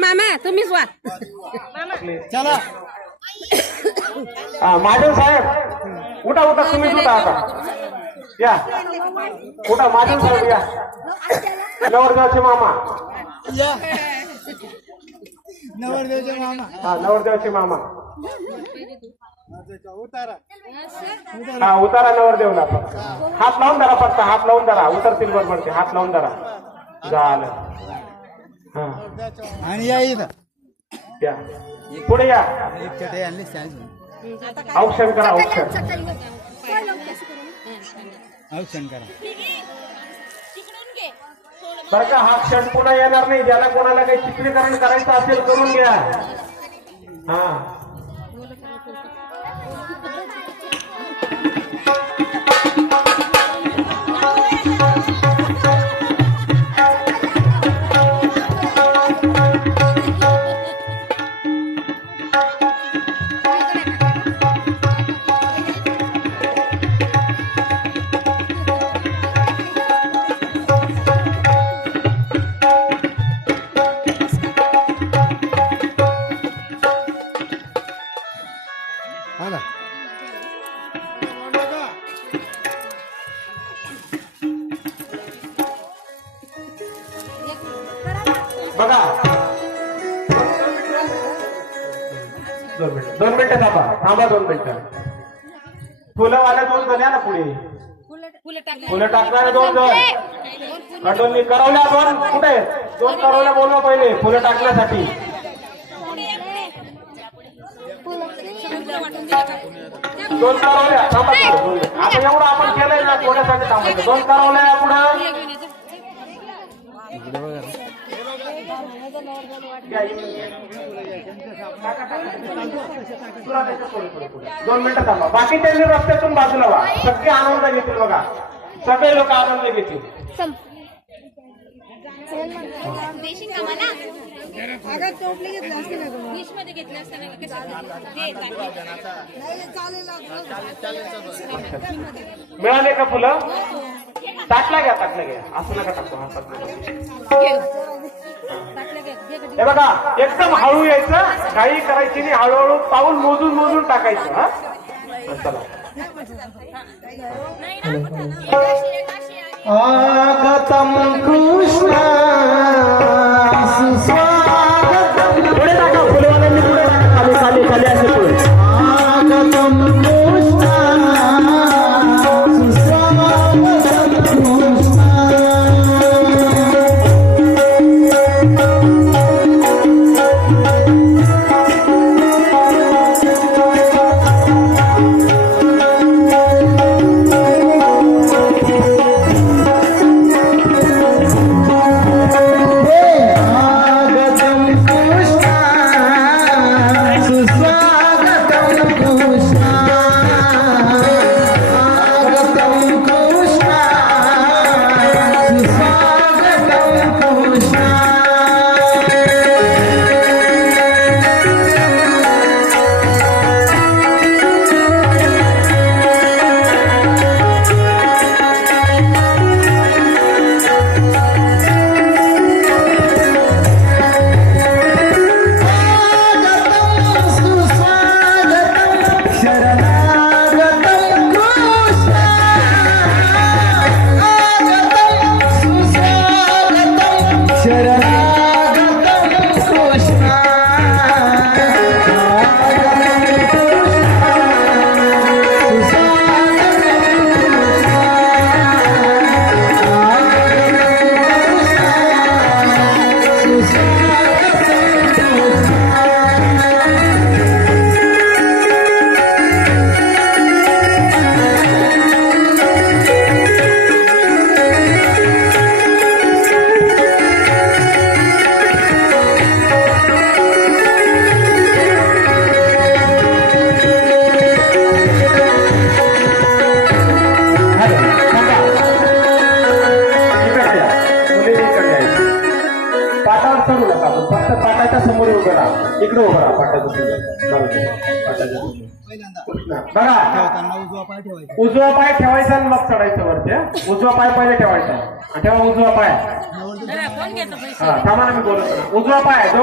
मामा तुम्हीच वा चला महाजन साहेब उठा उठा तुम्हीच उठा आता या उठा महाजन साहेब या नवरदेवाचे मामा या नवरदेवाचे मामा नवरदेवाचे मामा उतारा उतारा नवरदेवला हात लावून धरा फक्त हात लावून धरा उतरतील बरोबर ते हात लावून धरा झालं आणि या इथं या पुढे या एक चटई आणली औक्षण करा औक्षण औक्षण करा बरं का हा क्षण पुन्हा येणार नाही ज्याला कोणाला काही चित्रीकरण करायचं असेल करून घ्या हा बघा 2 मिनिटं थांबा 2 मिनिटं फुलंवाल्या 2 जण या ना पुढे फुलं टाकणारे 2 जण कंडोनी करवल्या 2 कुठे 2 करवल्या बोलवा पहिले फुलं टाकण्यासाठी दोन करवल्या थांबा आता एवढं आपण केलंय ना कोणासाठी थांबायचं 2 करवल्या पुढे दोन मिनिटं थांबा बाकी त्यांनी रस्त्यातून बाजूला व्हा सगळे आनंद घेतील बघा सगळे लोक आनंद घेतील मिळाले का फुलं ताटला घ्या असं नका टाकतो हातात हे बघा एकदम हळू यायचं काही करायची नाही हळूहळू पाऊल मोजून मोजून टाकायचं हा चला आगतम कृष्ण सुस्वागतम पुढे टाका फुलवाल्यांनी पुढे खाली खाली खाली असे पुढे आगतम कृष्ण सुस्वागतम इकडे उभं राहा पाटाच्या बघा ठेवताना उजवा पाय ठेवायचा. उजवा पाय ठेवायचा आणि मग चढायचं वरती हं? उजवा पाय पहिले ठेवायचा आणि तेव्हा उजवा पाय कोण घेतो पैसे हा थांबा ना मी बोलत उजवा पाय जो